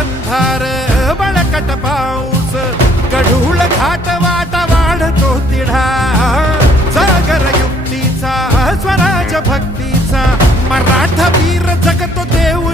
अंधार बळकट पाऊस गढूळ घाट वाट वाढतो तिढा सागर युक्तीचा स्वराज भक्तीचा मराठा वीर जगतो देऊ